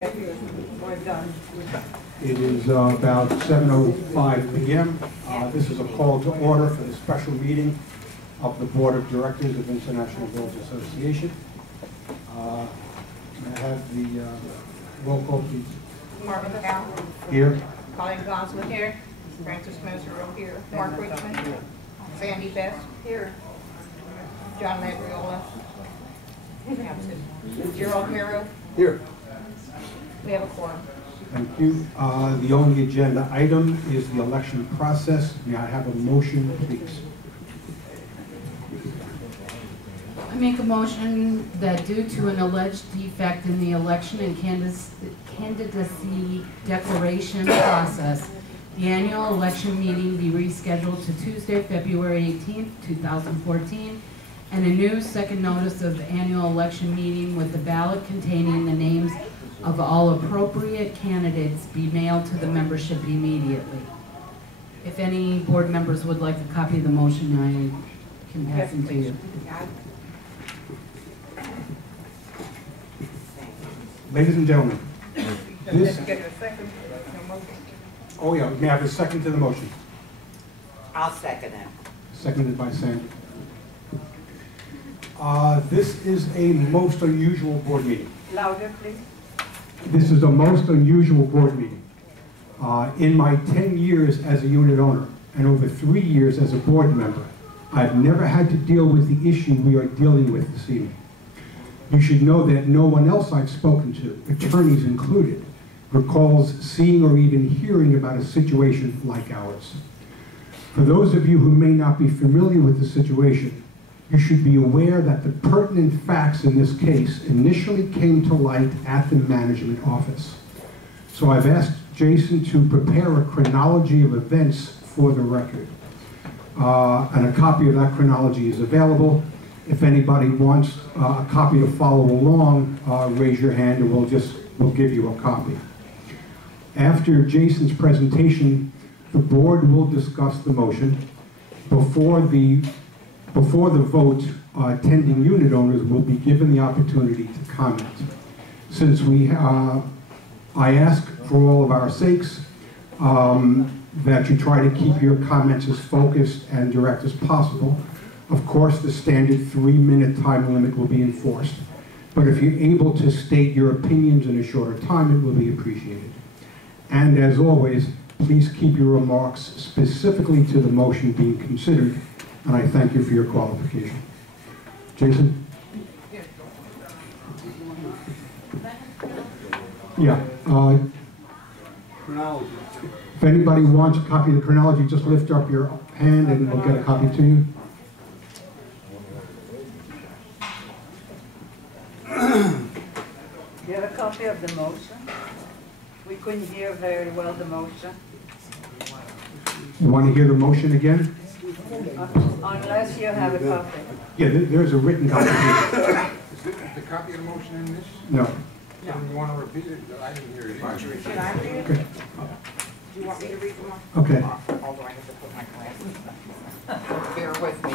We're done. It is about 7:05 p.m. This is a call to order for the special meeting of the Board of Directors of International Village Association. May I have the roll call, please? Marvin McCall. Here. Colleen Gosling here. Francis Mesereau here. Mark Richmond. Sandy Best here. John Lagriola. Gerald Harrow. Here. We have a quorum. Thank you. The only agenda item is the election process. May I have a motion, please? I make a motion that due to an alleged defect in the election and candidacy declaration process, the annual election meeting be rescheduled to Tuesday, February 18th, 2014, and a new second notice of annual election meeting with the ballot containing the names of all appropriate candidates be mailed to the membership immediately. If any board members would like a copy of the motion, I can pass them to you. Ladies and gentlemen, this... Get a second. Oh yeah, may I have a second to the motion? I'll second it. Seconded by Sandy. This is a most unusual board meeting. Louder, please. This is a most unusual board meeting. In my 10 years as a unit owner and over 3 years as a board member, I've never had to deal with the issue we are dealing with this evening. You should know that no one else I've spoken to, attorneys included, recalls seeing or even hearing about a situation like ours. For those of you who may not be familiar with the situation, you should be aware that the pertinent facts in this case initially came to light at the management office. So I've asked Jason to prepare a chronology of events for the record. And a copy of that chronology is available. If anybody wants a copy to follow along, raise your hand and we'll give you a copy. After Jason's presentation, the board will discuss the motion. Before the vote, attending unit owners will be given the opportunity to comment. Since I ask for all of our sakes that you try to keep your comments as focused and direct as possible. Of course, the standard 3-minute time limit will be enforced, but if you're able to state your opinions in a shorter time, it will be appreciated. And as always, please keep your remarks specifically to the motion being considered, and I thank you for your qualification. Jason? Yeah. Chronology. If anybody wants a copy of the chronology, just lift up your hand and we'll get a copy to you. You have a copy of the motion? We couldn't hear very well the motion. You want to hear the motion again? Unless you have a copy. Yeah, there's a written copy here. Is the copy of the motion in this? No. You want to repeat it? I didn't hear it. Should I read it? Okay. Do you want me to read them? Okay. Although I have to put my glasses on. Bear with me.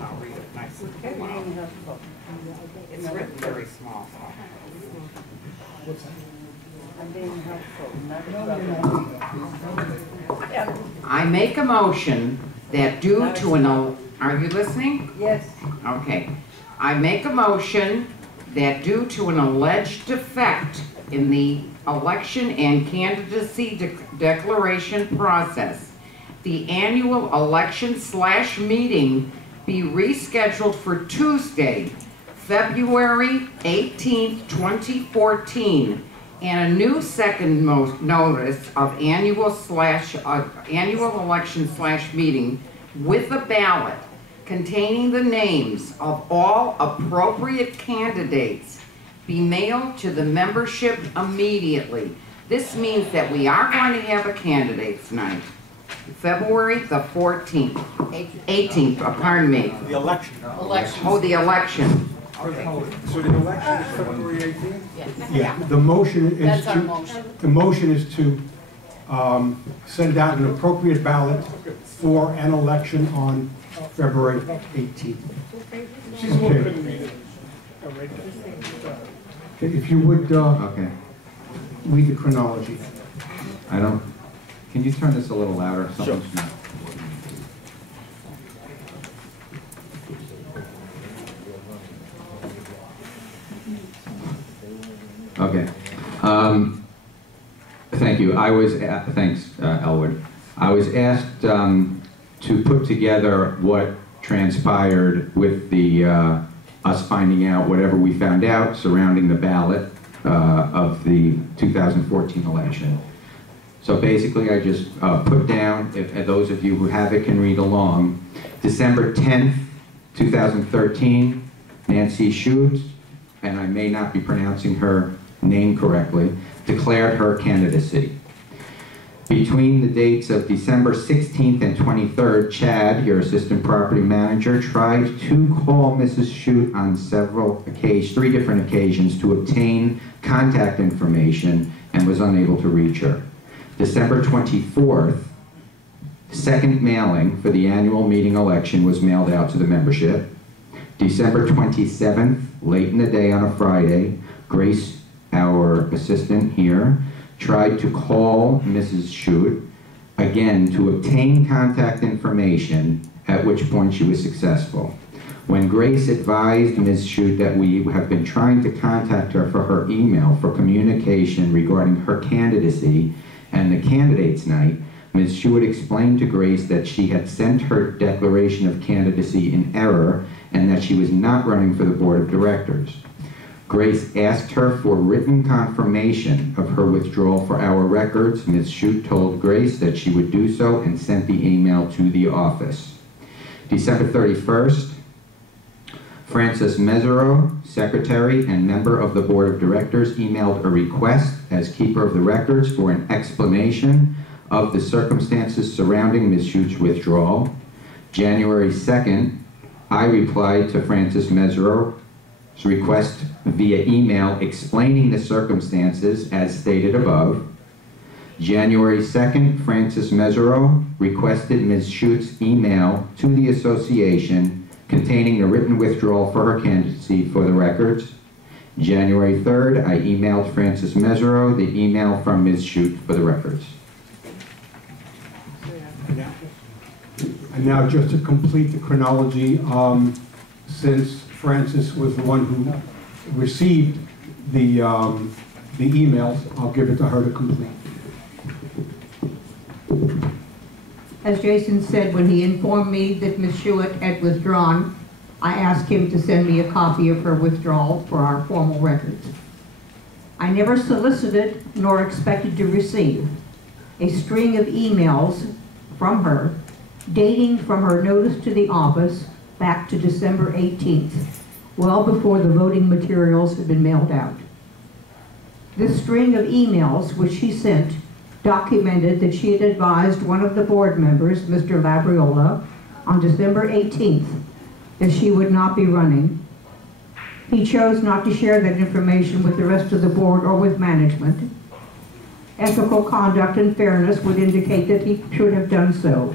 I'll read it nice and small. It's written very small. I'm being helpful, not I make a motion that due to an, are you listening? Yes. Okay. I make a motion that due to an alleged defect in the election and candidacy declaration process, the annual election/meeting be rescheduled for Tuesday, February 18th, 2014, and a new second notice of annual election/meeting with a ballot containing the names of all appropriate candidates be mailed to the membership immediately. This means that we are going to have a candidates night, February the 14th, 18th, pardon me. The election. Oh, the election. Okay. So the election is February 18th? Yeah, the motion is That's our motion. The motion is to send out an appropriate ballot for an election on February 18th. She's a little bit If you would Okay. read the chronology. I don't, can you turn this a little louder? Something's not. Okay. Thank you. Thanks, Elwood. I was asked to put together what transpired with us finding out whatever we found out surrounding the ballot of the 2014 election. So basically, I just put down, if those of you who have it can read along, December 10th, 2013, Nancy Schutz, and I may not be pronouncing her name correctly, declared her candidacy. Between the dates of December 16th and 23rd, Chad, your assistant property manager, tried to call Mrs. Schutz on three different occasions to obtain contact information and was unable to reach her. December 24th, second mailing for the annual meeting election was mailed out to the membership. December 27th, late in the day on a Friday, Grace, our assistant here, tried to call Mrs. Schutz again to obtain contact information, at which point she was successful. When Grace advised Ms. Schutz that we have been trying to contact her for her email for communication regarding her candidacy and the candidates night, Ms. Schutz explained to Grace that she had sent her declaration of candidacy in error and that she was not running for the board of directors. Grace asked her for written confirmation of her withdrawal for our records. Ms. Schutz told Grace that she would do so and sent the email to the office. December 31st, Frances Mesereau, secretary and member of the board of directors, emailed a request as keeper of the records for an explanation of the circumstances surrounding Ms. Schutz's withdrawal. January 2nd, I replied to Frances Mesereau's request via email explaining the circumstances as stated above. January 2nd, Frances Mesereau requested Ms. Schutz's email to the association containing the written withdrawal for her candidacy for the records. January 3rd, I emailed Frances Mesereau the email from Ms. Schutz for the records. And now just to complete the chronology, since Frances was the one who received the emails, I'll give it to her to complete. As Jason said, when he informed me that Ms. Schutz had withdrawn, I asked him to send me a copy of her withdrawal for our formal records. I never solicited nor expected to receive a string of emails from her dating from her notice to the office back to December 18th, well before the voting materials had been mailed out. This string of emails, which she sent, documented that she had advised one of the board members, Mr. Labriola, on December 18th that she would not be running. He chose not to share that information with the rest of the board or with management. Ethical conduct and fairness would indicate that he should have done so.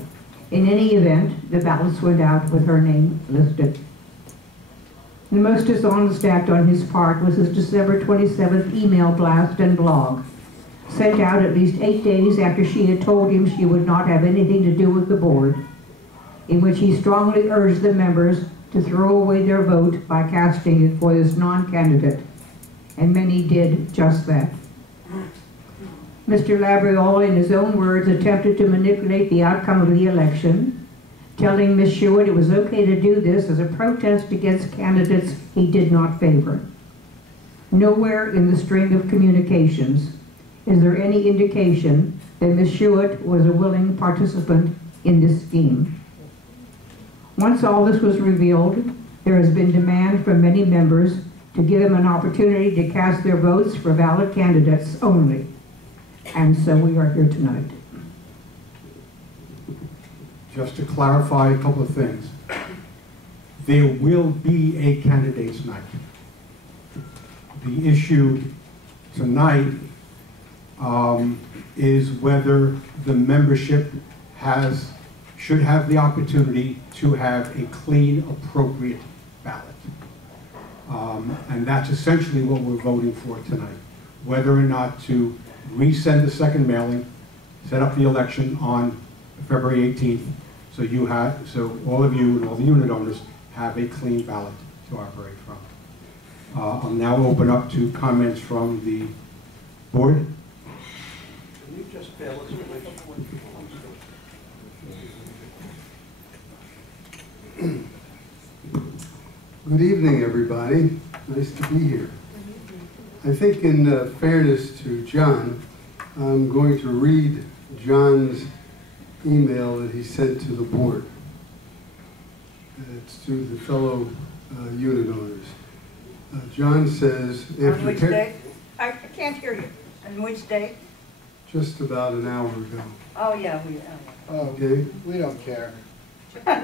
In any event, the ballots went out with her name listed. The most dishonest act on his part was his December 27th email blast and blog, sent out at least 8 days after she had told him she would not have anything to do with the board, in which he strongly urged the members to throw away their vote by casting it for this non-candidate, and many did just that. Mr. Labriola, in his own words, attempted to manipulate the outcome of the election, telling Ms. Schutz it was okay to do this as a protest against candidates he did not favor. Nowhere in the string of communications is there any indication that Ms. Schutz was a willing participant in this scheme. Once all this was revealed, there has been demand from many members to give them an opportunity to cast their votes for valid candidates only. And so we are here tonight. Just to clarify a couple of things. There will be a candidates night. The issue tonight is whether the membership should have the opportunity to have a clean, appropriate ballot. And that's essentially what we're voting for tonight. Whether or not to resend the second mailing, set up the election on February 18th, so all of you and all the unit owners have a clean ballot to operate from. I'll now open up to comments from the board. Can you just fail us Good evening, everybody. Nice to be here. I think in fairness to John, I'm going to read John's email that he sent to the board. It's to the fellow unit owners. John says, On which day? I can't hear you. On which day? just about an hour ago. Oh, yeah, Okay? We don't care. Are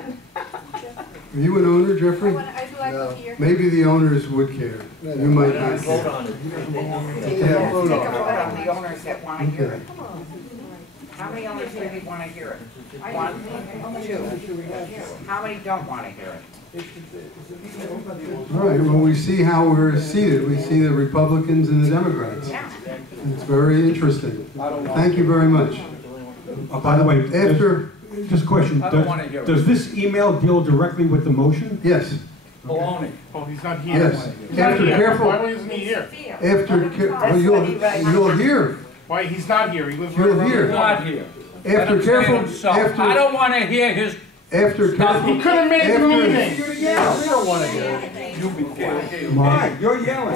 you an owner, Jeffrey? I'd like to hear. Maybe the owners would care. You might not Vote care. on it. Take Yeah, a vote vote on it. on the owners that want to hear it. Okay. How many owners really want to hear it? One, two. How many don't want to hear it? All right, well, we see how we're seated. We see the Republicans and the Democrats. Yeah. It's very interesting. Thank you very much. By the way, After, just a question. I don't wanna hear it. Does this email deal directly with the motion? yes, Baloney. Oh, he's not here. yes. After careful, Why isn't he here? well, you'll hear, Why, he's not here. He lives right you'll around hear. the Not here. After careful, I after, don't want to hear his. after He careful, could have made the After- meeting. Yeah, we don't want to hear it. You be quiet. Mark, You're yelling.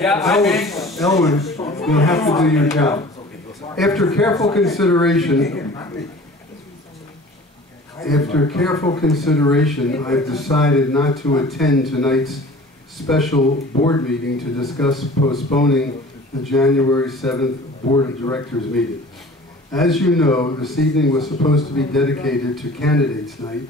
Yeah, I mean. Elwin, you'll have to do your job. After careful consideration, I've decided not to attend tonight's special board meeting to discuss postponing the January 7th Board of Directors meeting. As you know, this evening was supposed to be dedicated to Candidates Night,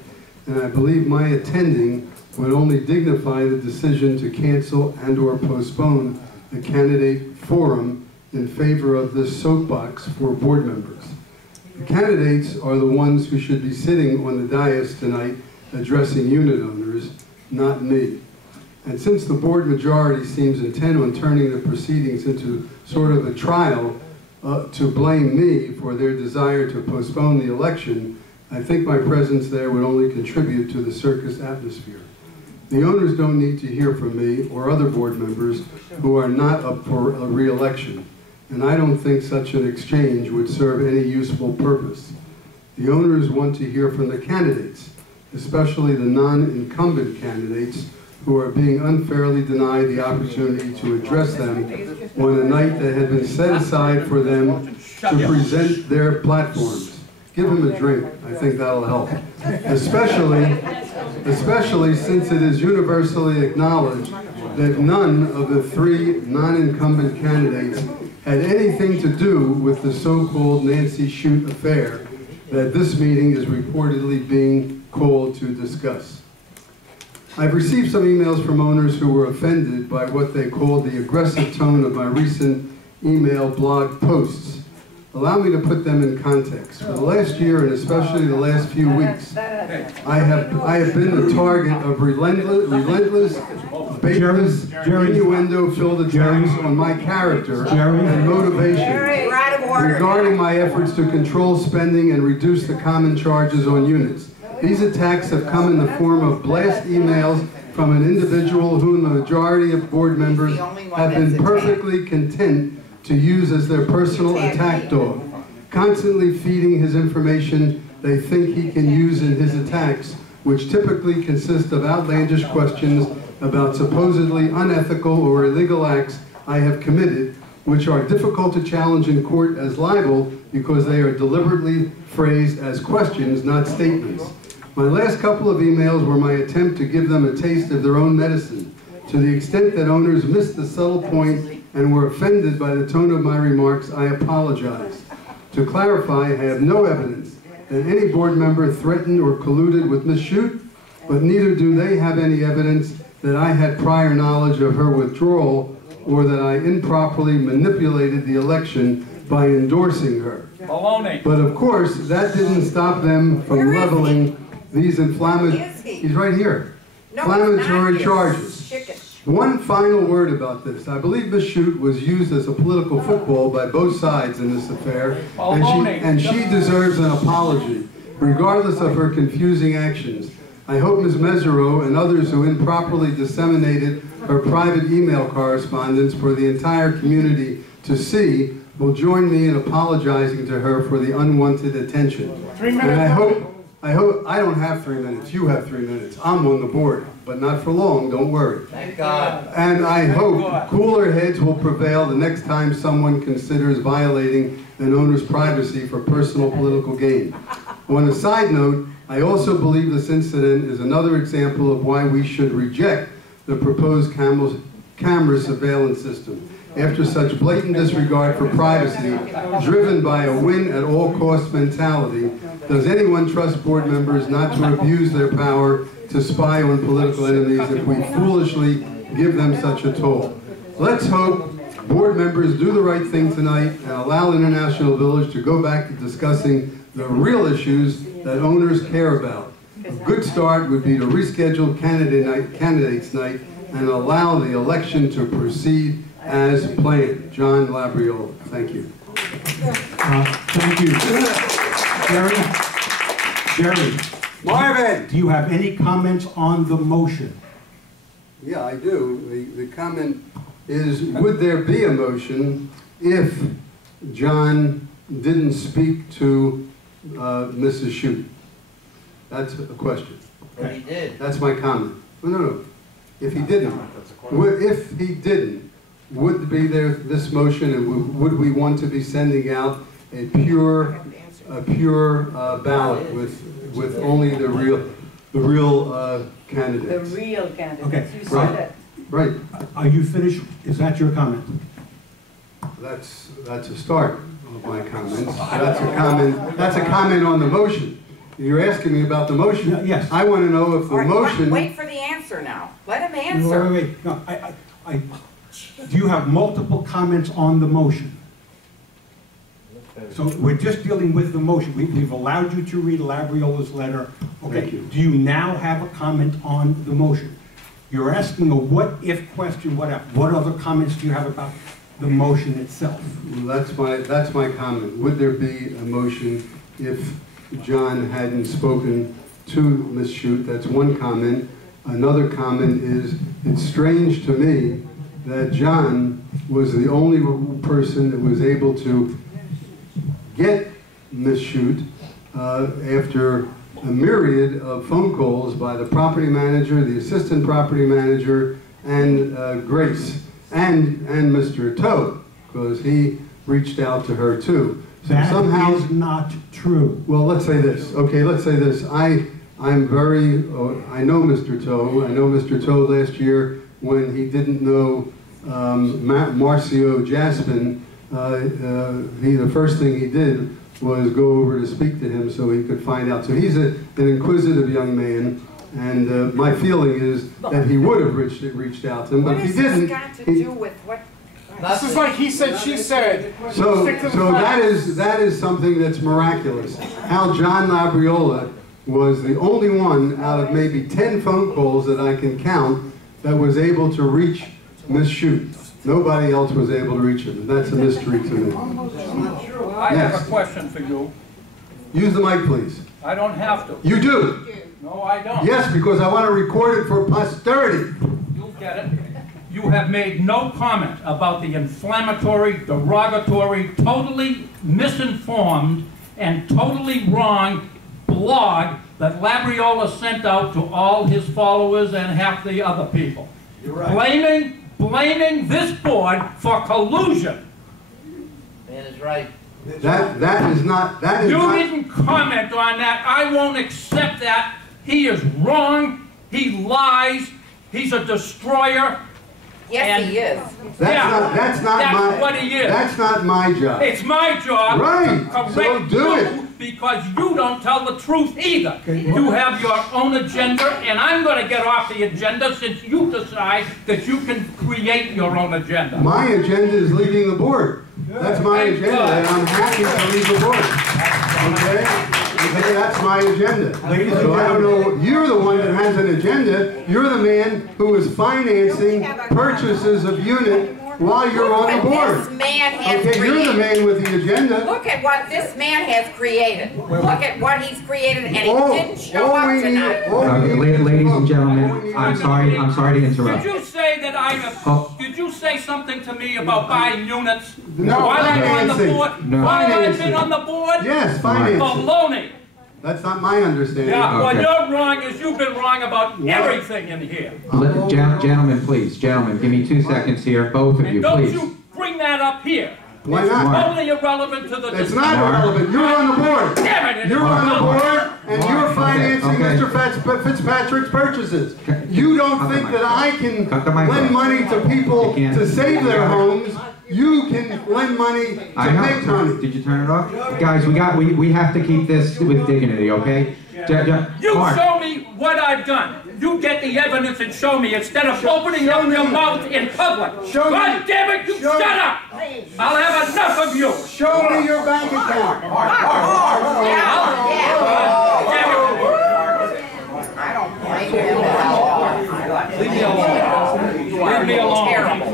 and I believe my attending would only dignify the decision to cancel and/or postpone the candidate forum in favor of this soapbox for board members. The candidates are the ones who should be sitting on the dais tonight addressing unit owners, not me. And since the board majority seems intent on turning the proceedings into sort of a trial to blame me for their desire to postpone the election, I think my presence there would only contribute to the circus atmosphere. The owners don't need to hear from me or other board members who are not up for a re-election, and I don't think such an exchange would serve any useful purpose. The owners want to hear from the candidates, especially the non-incumbent candidates who are being unfairly denied the opportunity to address them on a night that had been set aside for them to present their platforms. Give them a drink, I think that'll help. Especially since it is universally acknowledged that none of the three non-incumbent candidates had anything to do with the so-called Nancy Shute affair that this meeting is reportedly being called to discuss. I've received some emails from owners who were offended by what they called the aggressive tone of my recent email blog posts. Allow me to put them in context. For the last year, and especially the last few weeks, I have been the target of relentless, baseless, innuendo-filled attacks on my character and motivation regarding my efforts to control spending and reduce the common charges on units. These attacks have come in the form of blast emails from an individual whom the majority of board members have been perfectly content to use as their personal attack dog, constantly feeding his information they think he can use in his attacks, which typically consist of outlandish questions about supposedly unethical or illegal acts I have committed, which are difficult to challenge in court as libel because they are deliberately phrased as questions, not statements. My last couple of emails were my attempt to give them a taste of their own medicine. To the extent that owners missed the subtle point and were offended by the tone of my remarks, I apologize. To clarify, I have no evidence that any board member threatened or colluded with Ms. Shute, but neither do they have any evidence that I had prior knowledge of her withdrawal or that I improperly manipulated the election by endorsing her. Baloney. But of course, that didn't stop them from leveling these inflammatory, he's right here, inflammatory charges. One final word about this. I believe Ms. Shute was used as a political football by both sides in this affair, and she deserves an apology, regardless of her confusing actions. I hope Ms. Mesereau and others who improperly disseminated her private email correspondence for the entire community to see will join me in apologizing to her for the unwanted attention. 3 minutes. And I don't have 3 minutes, you have 3 minutes. I'm on the board, but not for long, don't worry. Thank God. And I hope cooler heads will prevail the next time someone considers violating an owner's privacy for personal political gain. On a side note, I also believe this incident is another example of why we should reject the proposed camera surveillance system. After such blatant disregard for privacy, driven by a win-at-all-cost mentality, does anyone trust board members not to abuse their power to spy on political enemies if we foolishly give them such a tool? Let's hope board members do the right thing tonight and allow International Village to go back to discussing the real issues that owners care about. A good start would be to reschedule candidates night and allow the election to proceed as planned. John Labriola, thank you. Thank you. Jerry, Marvin! do you have any comments on the motion? Yeah, I do. The comment is, would there be a motion if John didn't speak to Mrs. Shute? That's a question. But he did. That's my comment. No. If he didn't, would be there this motion, and would we want to be sending out a pure ballot with only the real candidates? The real candidates. Okay. You said it. Right. Are you finished? Is that your comment? That's a start of my comments. That's a comment on the motion. You're asking me about the motion. Yes. I want to know if the motion. Wait for the answer now. Let him answer. Wait. No, do you have multiple comments on the motion? So we're just dealing with the motion. We've allowed you to read Labriola's letter. Okay. Thank you. Do you now have a comment on the motion? You're asking a what-if question. What other comments do you have about the motion itself? Well, that's my comment. Would there be a motion if John hadn't spoken to Ms. Shute? That's one comment. Another comment is, it's strange to me that John was the only person that was able to get Ms. Shute after a myriad of phone calls by the property manager, the assistant property manager, and Grace, and Mr. Toe, because he reached out to her too. So That somehow is not true. Well, let's say this. Okay, let's say this. I know Mr. Toe. I know Mr. Toe last year when he didn't know Marcio Jaspin. The first thing he did was go over to speak to him so he could find out. So he's an inquisitive young man, and my feeling is that he would have reached out to him, but What if he has this didn't. got to do with what? This is like he said, she said. So Stick to the facts. that is something that's miraculous. How John Labriola was the only one out of maybe 10 phone calls that I can count that was able to reach Ms. Shute. Nobody else was able to reach him, and that's a mystery to me. I Yes. have a question for you. Use the mic, please. I don't have to. You do. No, I don't. Yes, because I want to record it for posterity. You'll get it. You have made no comment about the inflammatory, derogatory, totally misinformed, and totally wrong blog that Labriola sent out to all his followers and half the other people. You're right. Blaming this board for collusion. Man is right. That is not. You didn't comment on that. I won't accept that. He is wrong. He lies. He's a destroyer. Yes, he is. That's not what he is. That's not my job. It's my job Right. to correct So do you it. because you don't tell the truth either. You have your own agenda, and I'm going to get off the agenda since you decide that you can create your own agenda. My agenda is leaving the board. That's my Thank agenda, God. and I'm happy to leave the board. Okay? Okay, that's my agenda. So I don't know, you're the one that has an agenda. You're the man who is financing purchases of unit while you're on the board. This man has Okay, you're the created. man with the agenda. Look at what this man has created. Look at what he's created, and he All- didn't show all up we need- tonight. all we Okay, need- ladies and gentlemen, I'm sorry to interrupt. Did you say that did you say something to me about buying units? No, While I've been on the financing. board? No. While I've been Financing. on the board? Yes, financing. Baloney. That's not my understanding. Yeah, what Okay. you're wrong is you've been wrong about everything in here. Gentlemen, please, gentlemen, give me 2 seconds here, both of And you, don't please. you bring that up here. Why It's not? totally irrelevant to the It's discussion. not irrelevant. You're on the board. Damn it, it's You're on the irrelevant. board, and you're financing okay. Mr. Fitzpatrick's purchases. You don't Cut the think mic that off. I can Cut the mic lend off. money to people You can't. to save their homes. You can lend money I to know. make money. Did you turn it off? Guys, we have to keep this with dignity, okay? You Mark. show me what I've done. You get the evidence and show me instead of opening up your mouth in public. Show me. God damn it, you Show shut me. up! I'll have enough of you. Show me your bank account. Leave me alone. Leave me alone. Terrible.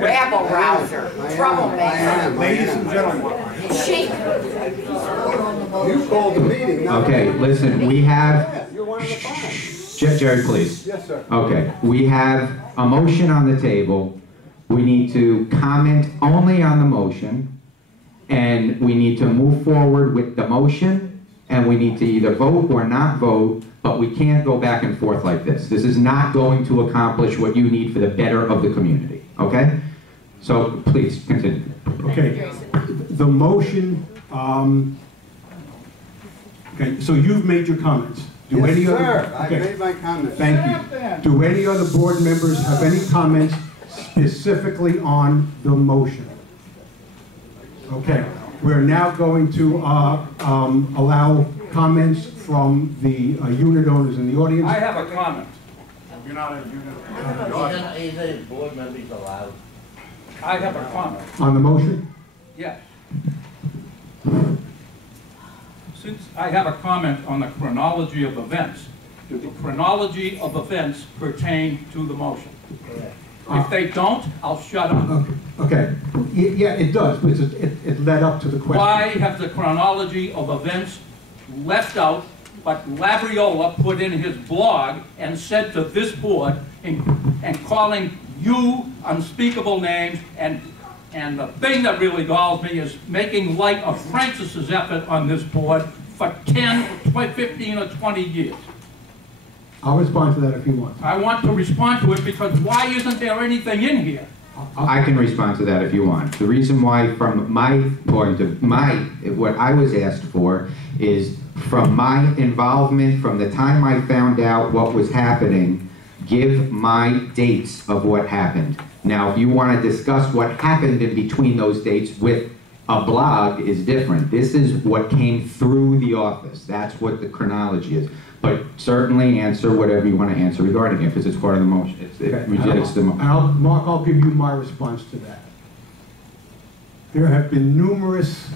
Rabble rouser. Troublemaker. Ladies and gentlemen. Sheep. You called the meeting. not Okay, me. listen, we have, You're one of the five. Jerry, please. Yes, sir. Okay, we have a motion on the table. We need to comment only on the motion, and we need to move forward with the motion, and we need to either vote or not vote, but we can't go back and forth like this. This is not going to accomplish what you need for the better of the community, okay? So, please, continue. Okay, the motion, okay, so you've made your comments. Do Yes, any other- sir. I okay, made my comment. Thank you. Do any other board members have any comments specifically on the motion? Okay, we're now going to allow comments from the unit owners in the audience. I have a comment. You're not a unit. Even board members allowed. I have a comment. On the motion? Yes. Since I have a comment on the chronology of events, do the chronology of events pertain to the motion? If they don't, I'll shut up. Okay, yeah, it does, but it led up to the question. Why have the chronology of events left out, but Labriola put in his blog and said to this board, and calling you unspeakable names, and the thing that really galls me is making light of Francis's effort on this board for 10, 15, or 20 years. I'll respond to that if you want. I want to respond to it because why isn't there anything in here? I can respond to that if you want. The reason why, from my point of what I was asked for is from my involvement, from the time I found out what was happening, give my dates of what happened. Now, if you want to discuss what happened in between those dates with a blog is different. This is what came through the office. That's what the chronology is. But certainly answer whatever you want to answer regarding it, because it's part of the motion. Mark, I'll give you my response to that. There have been numerous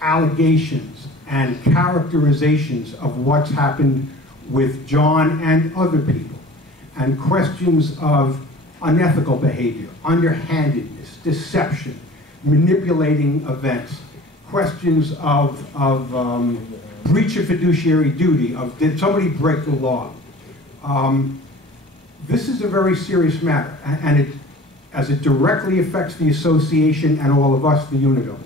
allegations and characterizations of what's happened with John and other people, and questions of unethical behavior, underhandedness, deception, manipulating events, questions of breach of fiduciary duty, of did somebody break the law. This is a very serious matter, and as it directly affects the association and all of us, the unit owners.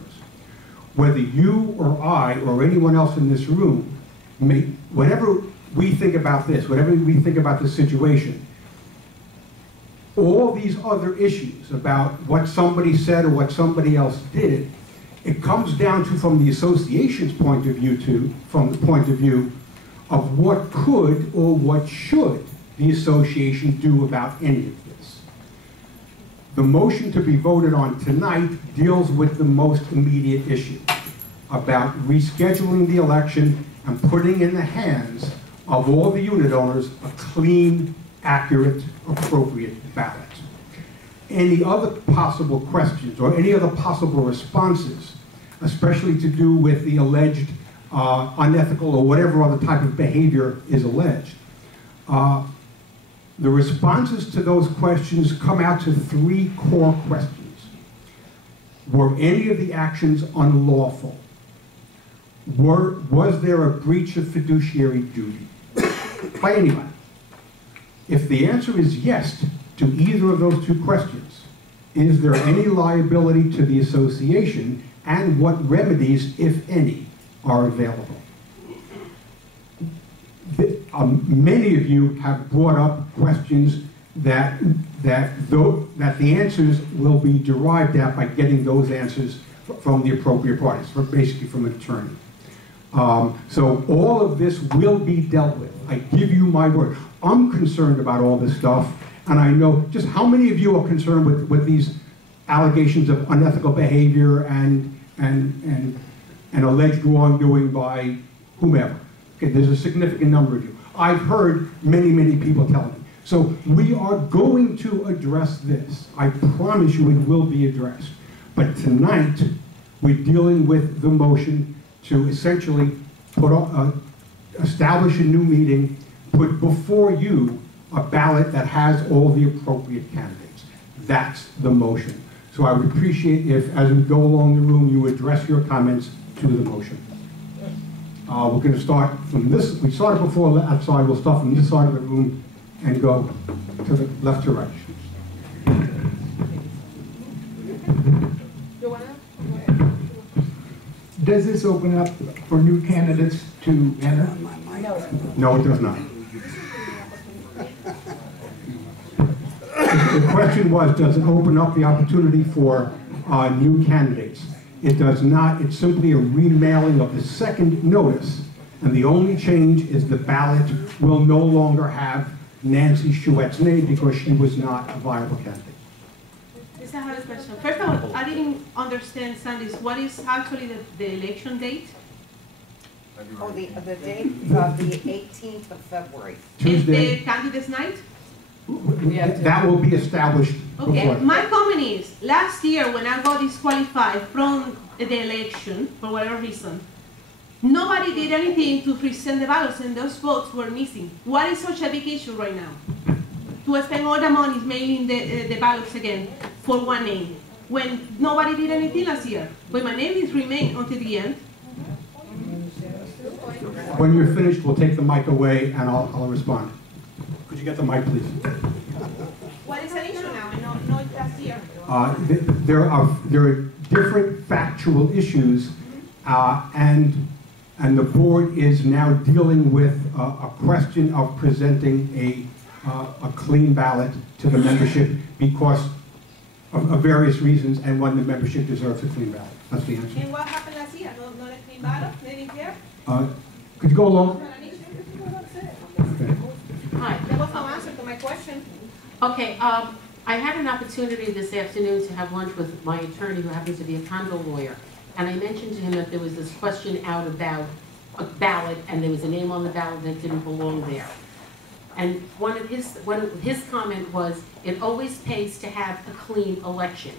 Whether you or I or anyone else in this room, whenever we think about this, whenever we think about this situation, all these other issues about what somebody said or what somebody else did, it comes down to, from the association's point of view, from the point of view of what could or what should the association do about any of this. The motion to be voted on tonight deals with the most immediate issue about rescheduling the election and putting in the hands of all the unit owners a clean, accurate, appropriate ballot. Any other possible questions or any other possible responses especially to do with the alleged unethical or whatever other type of behavior is alleged. The responses to those questions come out to 3 core questions. Were any of the actions unlawful? Was there a breach of fiduciary duty by anybody? If the answer is yes to either of those 2 questions, is there any liability to the association, and what remedies, if any, are available? Many of you have brought up questions that the answers will be derived at by getting those answers from the appropriate parties, basically from an attorney. So all of this will be dealt with. I give you my word. I'm concerned about all this stuff, and I know just how many of you are concerned with these allegations of unethical behavior and alleged wrongdoing by whomever. Okay, there's a significant number of you. I've heard many people tell me. So we are going to address this. I promise you it will be addressed. But tonight, we're dealing with the motion to essentially establish a new meeting, put before you a ballot that has all the appropriate candidates. That's the motion. So I would appreciate if, as we go along the room, you address your comments to the motion. We're going to start from this. We started before outside. We'll start from this side of the room and go to the left to right. Does this open up for new candidates to enter? No, it does not. The question was, does it open up the opportunity for new candidates? It does not. It's simply a remailing of the second notice, and the only change is the ballot will no longer have Nancy Chouette's name because she was not a viable candidate. This is a hard question. First of all, I didn't understand, Sandys, what is actually the election date? Oh, the date of the 18th of February. Tuesday. Is the candidates night? That will be established. Okay, before. my comment is, last year when I got disqualified from the election, for whatever reason, nobody did anything to present the ballots and those votes were missing. What is such a big issue right now? To spend all the money mailing the ballots again for one name, when nobody did anything last year. But my name is remain until the end. When you're finished, we'll take the mic away and I'll respond. Could you get the mic, please? What is an issue now? Not last year. There are different factual issues, and the board is now dealing with a question of presenting a clean ballot to the membership because of various reasons, and when the membership deserves a clean ballot. That's the answer. And what happened last year? Not a clean ballot? They didn't care? Could you go along? Okay. Hi. There was no answer to my question. Okay, I had an opportunity this afternoon to have lunch with my attorney, who happens to be a condo lawyer, and I mentioned to him that there was this question out about a ballot, and there was a name on the ballot that didn't belong there. And one of his comment was, it always pays to have a clean election,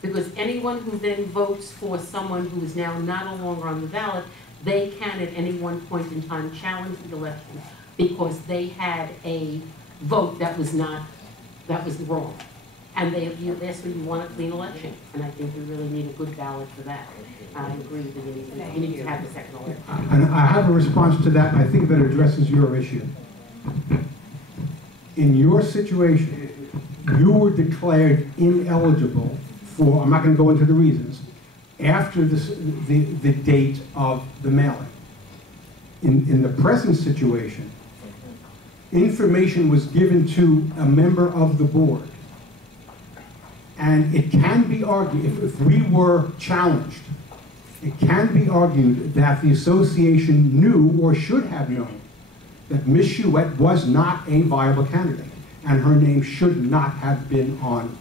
because anyone who then votes for someone who is now no longer on the ballot, they can at any one point in time challenge the election because they had a vote that was wrong. And they asked me, you want a clean election? And I think we really need a good ballot for that. I agree that you need to have a second election. And I have a response to that, and I think that addresses your issue. In your situation, you were declared ineligible for, I'm not going to go into the reasons, after the date of the mailing. In the present situation, information was given to a member of the board. And it can be argued, if we were challenged, it can be argued that the association knew or should have known that Ms. Chouette was not a viable candidate, and her name should not have been on